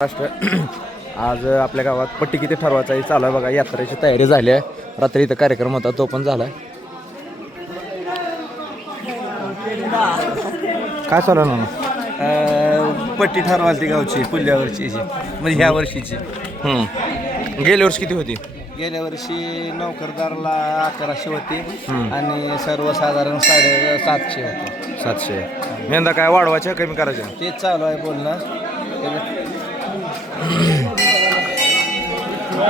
महाराष्ट्र आज आपल्या गावात पट्टी किती ठरवायचा चालू आहे बघा. यात्रेची तयारी झाली आहे. रात्री इथं कार्यक्रम होता तो पण झाला. काय चालू आहे ना? पट्टी ठरवायची गावची पुढल्या वर्षीची म्हणजे ह्या वर्षीची. गेल्या वर्षी किती होती? गेल्या वर्षी नोकरदारला 1100 होती आणि सर्वसाधारण 750 होती. 700. यंदा काय वाढवायच्या कमी करायच्या? तेच चालू आहे बोलणं.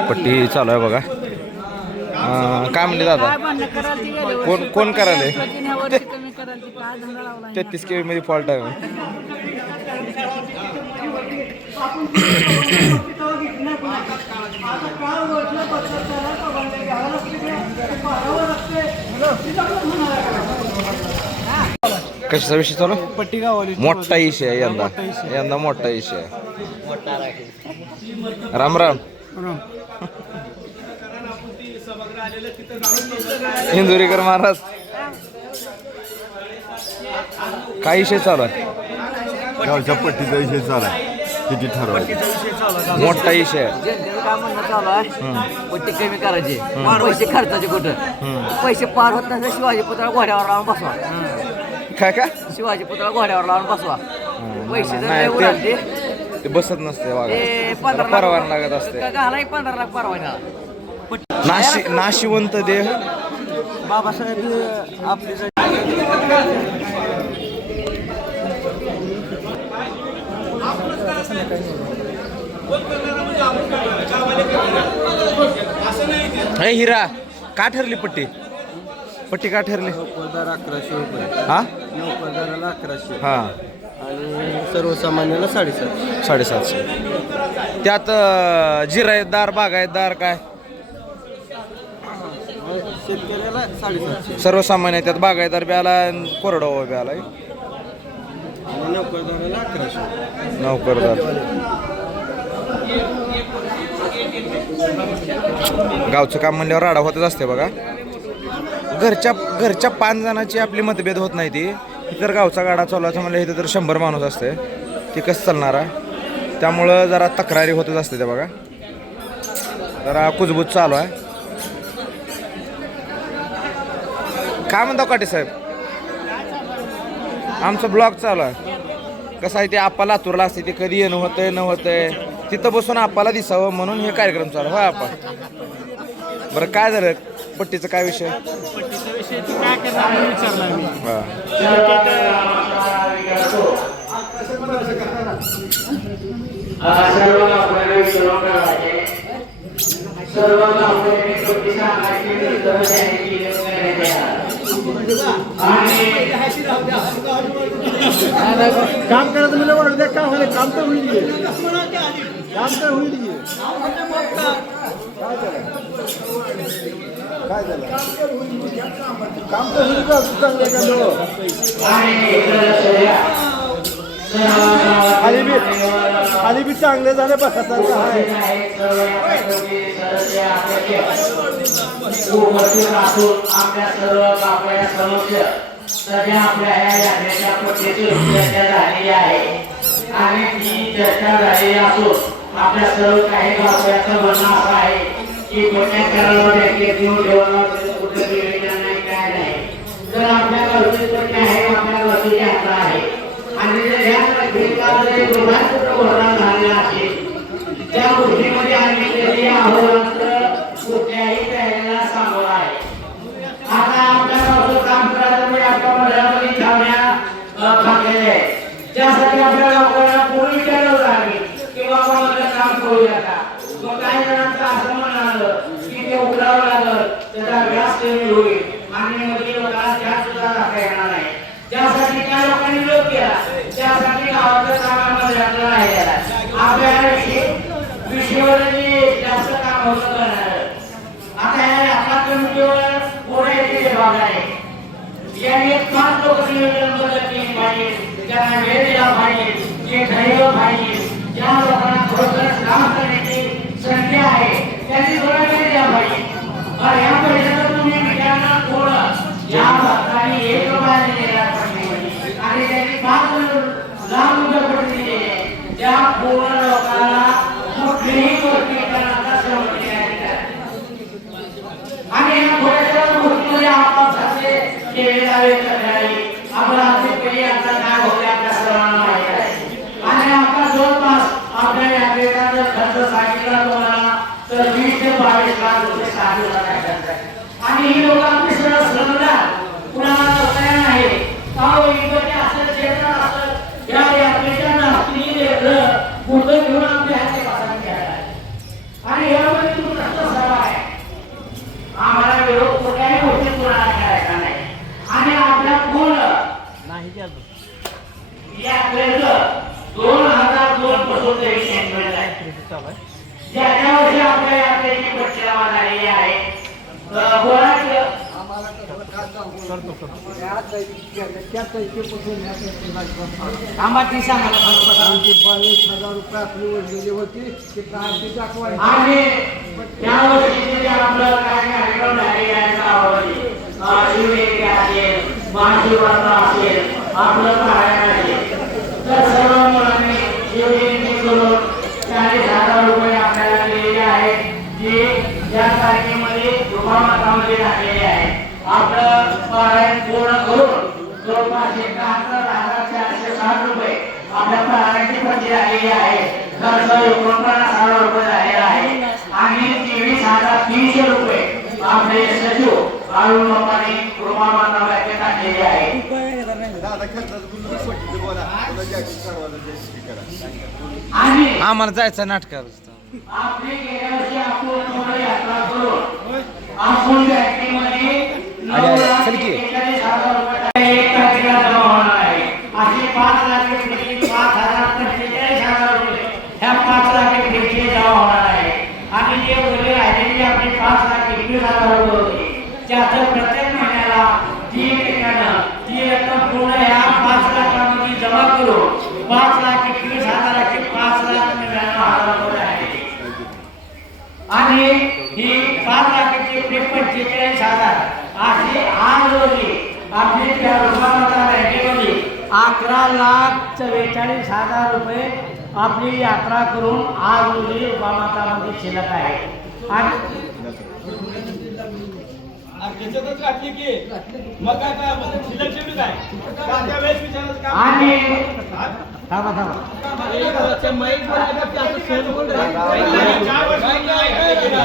पट्टी चालू आहे बघा. काय म्हणले दादा? कोण करायले? 33 KV मध्ये फॉल्ट आहे. कशाचा विषय चालू? पट्टी गावली मोठा विषय आहे यंदा मोठा विषय आहे. राम राम. इंदुरीकर महाराज काय विषय चालू आहे? गावच्या पट्टीचा विषय चालू आहे. किती ठरवायचं मोठा विषय आहे. काय म्हणणं चालू आहे? पट्टी कमी करायची, पैसे खर्चाचे कुठं पैसे पार होत नाही. शिवाजी पुतळा घोड्यावर लावून बसवा. काय काय शिवाजी पुतळा घोड्यावर लावून बसवा. पैसे जर नाही, लय उडाले ते बसत नसते ते बघा. 15 परवाना लागत असते. घालाय 15 लाख परवाना. नाशिवंत देह बाबासाहेब आपली हे हिरा का ठरली पट्टी? पट्टी का ठरली? 1100 रुपये. हा नोकरदाराला 1100 हा आणि सर्वसामान्याला 750. 750. त्यात जिरायतदार बागायतदार काय शेतकऱ्याला 750 सर्वसामान्य त्यात बागायतदार बी आला कोरडवा बी आला. आणि नोकरदाराला 1100. नोकरदार गावचं काम म्हणल्यावर राडा होतच असते बघा. घरच्या 5 जणांची आपली मतभेद होत नाही. ती तर गावचा गाडा चालवायचा म्हणलं इथं तर 100 माणूस असते. ती कसं चालणार आहे? त्यामुळं जरा तक्रारी होतच असते त्या बघा. जरा कुजबूज चालू आहे. काय म्हणता काटे साहेब? आमचं ब्लॉग चालू आहे. कसं आहे ते आप्पा लातूरला असते ते कधी येणं होतंय न होतंय तिथं बसून आप्पाला दिसावं म्हणून हे कार्यक्रम चालू होय आप्पा. बरं काय झालं पट्टीचं काय विषय? पट्टीचा विषय काय करणार विचारला मी. काम करायचं मला वाटू द्या. काय होईल? काम तर होईल. काम तर होईल. काय झालं काम तर होईल का? चांगलं खाली बी चांगले झाले बसायचं आहे. सध्या आपल्या या यात्रेच्या पट्टीची चर्चा झालेली आहे आणि ती चर्चा झालेली असून आपल्या सर्व काही गावकऱ्यांचं म्हणणं असं आहे की कोणत्या करामध्ये एक दिवस ठेवणं कुठे योजना नाही काय नाही. जर आपल्या गावची पट्टी आहे आपल्या गावची यात्रा आहे आणि जर या भेदभावामध्ये दोघांचं घोषणा झालेला असेल त्या गोष्टीमध्ये आम्ही कधी अहोरात्र कुठल्याही तयारीला सामोरं आहे. आता आपल्या गावचं काम करायचं म्हणजे आपण मंडळामध्ये थांबण्या थांबलेले आहे. त्यासाठी आपल्या गावकऱ्यांना पूर्वी विचारलं होतं आम्ही की बाबा मला काम करूया का. मग काही जणांचं असं म्हणणं आलं की ते उघडावं लागलं त्याचा व्यास कमी होईल आणि मध्ये लोकांना त्या सुद्धा दाखवा येणार नाही. त्यासाठी त्या लोकांनी विरोध केला. त्यासाठी गावाच्या कामामध्ये आपल्याला राहिलेला आपल्याला विषयावरती जास्त काम होतं करणार. आता या आपल्या कमिटीवर पुढे येते भाग आहे. यांनी 5 लोक नियोजन बदल केली पाहिजे. त्यांना वेळ दिला पाहिजे. जे ठरवलं पाहिजे. ज्या लोकांना खरोखर काम करण्याची संधी आहे त्यांनी थोडा वेळ दिला पाहिजे. या पैशाचा तुम्ही विचारणा थोडं या सरकारने एक रुपया दिलेला पाहिजे आणि त्यांनी 5 लाख रुपये पडले त्या पूर्ण लोकांना आपल्या यात्रेचा जर खर्च सांगितला तुम्हाला तर 20 ते 22 लाख रुपये साधूला काय करतात आणि ही लोक आपली सरळ श्रमदार कुणाला नोकऱ्या नाही अहो इकडे असं क्षेत्र असं या यात्रेच्या नास्ती वेगळं कुठं घेऊन आपल्या हाती पासून घ्यायला आणि यामध्ये तुमचा सभा आहे आम्हाला विरोध कुठल्याही गोष्टी कुणाला करायचा नाही आणि आपल्या पूर्ण यात्रेचं 2002 पासून सेंटर आहे ज्या वर्षी आपल्या यात्रेची पक्षावा झालेली आहे आम्हाला सांगायला 22,000 रुपये आपली वडलेली होती ते काय ते दाखवायचं आणि त्या वर्षी आपलं काय कार्यक्रम झालेले आहे गावामध्ये शिवनेरी असेल महाशिवरात्र असेल आपलं पारायण असेल तर सर्व मुलांनी शिवनेरी करून 40,000 रुपये आपल्याला दिलेले आहेत जे या तारखेमध्ये मातामध्ये झालेले आहे आपलं पारायण पूर्ण करून जवळपास 71,460 रुपये आपल्या पारायणाची खर्च झालेली आहे खर्च 49,000 रुपये झालेला आहे आणि 23,300 रुपये आपले सचिव अरुण बापाने कृपामाता बँकेत आणलेले आहे आणि आम्हाला जायचं नाटकावर आपली गेल्या वर्षी आपण यात्रा करून आपण बँकेमध्ये 41,000 रुपये 1 तारखेला जमा होणार आहे असे 5,45,000 रुपये ह्या 5,45,000 जमा होणार आहे आणि जे वरील राहिलेली आपली 5,21,000 रुपये होते त्याचं प्रत्येक महिन्याला 3 टक्क्यानं ती रक्कम पूर्ण ह्या 5 लाखांमध्ये जमा करून 5,21,000चे 5,99,000 रुपये आहे आणि ही 5,45,000 अशी आज रोजी आपली त्या रुपामाता बँकेमध्ये 11,44,000 रुपये आपली यात्रा करून आज रोजी रुपामातामध्ये शिल्लक आहे आणि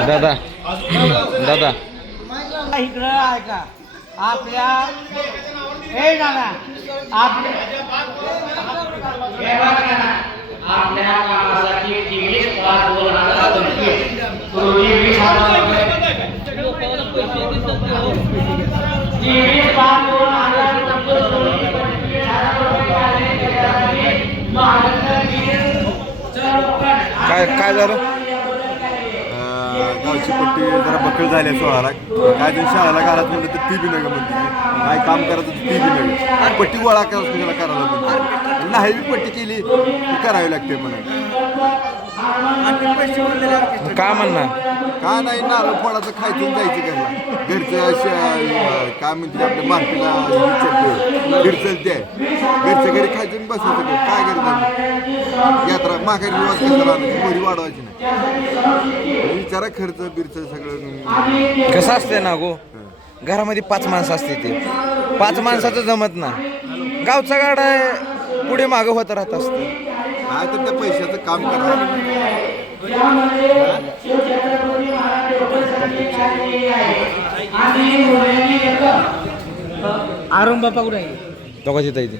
दादा दादा इकडं ऐका आपल्या हे दादा आपल्या कामासाठी 23/5/2025 रोजी 20,000 रुपये 23/5/2025 रोजी 25,000 रुपये काय झालं गावची पट्टी जरा बकळ झाली 16 लाख काय दिवशी शाळेला घालत म्हणलं तर ती बी नका म्हणते काय काम करायचं तर ती बी नका पट्टी गोळा करायला म्हणते नाही बी पट्टी केली ती करावी लागते म्हणा का म्हणणार का नाही नारळ फोडाचं खायचं जायचं घरला घरचं काय म्हणते आपल्या मार्केटला घरचं ते घरच्या घरी खायचं आणि बसायचं काय करायचं यात्रा माघारी निवास कशाला मोरी वाढवायची नाही विचारा खर्च बिरच सगळं कसं असतंय ना गो घरामध्ये 5 माणसं असते ते 5 माणसाचं जमत ना गावचा गाडा पुढे मागं होत राहत असतं काय तर त्या पैशाचं काम करा आरुण बापा कुठे आहे दोघं तिथं इथे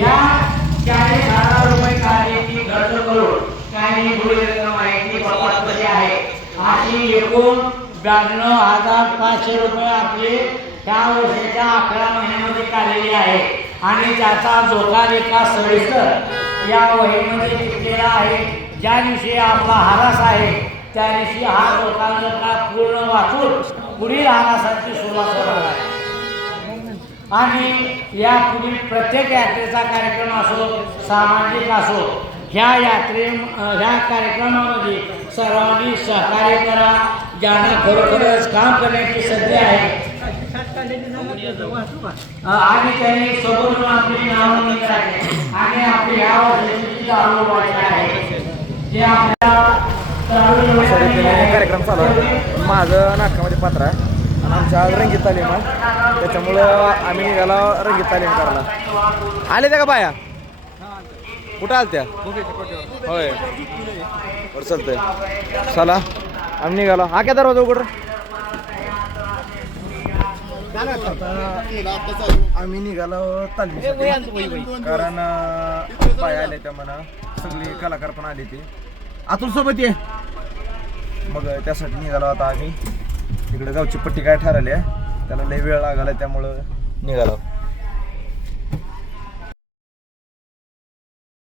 या 40,000 रुपये कार्याची खर्च करून काही रक्कम आहे ती बापाची आहे अशी एकूण 92,500 रुपये आपले त्या वर्षाच्या 11 महिन्यामध्ये काढलेले आहे आणि त्याचा जोखा सविस्तर या वहीमध्ये लिहिलेला आहे ज्या दिवशी आपला हारास आहे त्या दिवशी हा जोखा पूर्ण वाचून पुढील हारासाची सुरुवात होणार आहे आणि या पुढील प्रत्येक यात्रेचा कार्यक्रम असो सामाजिक असो ह्या ह्या कार्यक्रमामध्ये सर्वांनी सहकार्य करा ज्यांना खरोखरच काम करण्याची संधी आहे आणि त्यांनी समोरून आपली नावनोंदणी करायची आणि आपली ह्या वर्षाची चालू व्हायची आहे जे आपल्या कार्यक्रम चालू आहे माझं नाटकामध्ये पात्र आहे आमच्या आज रंगीत तालीम आहे त्याच्यामुळं आम्ही निघाला रंगीत तालीम करायला. आले त्या का बाया कुठं आल त्या होय बरं चालतंय चला आम्ही निघालो. हा काय दरवाजा उघड आम्ही निघालो तालमीसाठी कारण बाया आल्या त्या म्हणा सगळे कलाकार पण आले ते अतुल सोबत ये मग त्यासाठी निघालो आता आम्ही. तिकडे गावची पट्टी काय ठरवली आहे त्याला लय वेळ लागला त्यामुळं निघालो.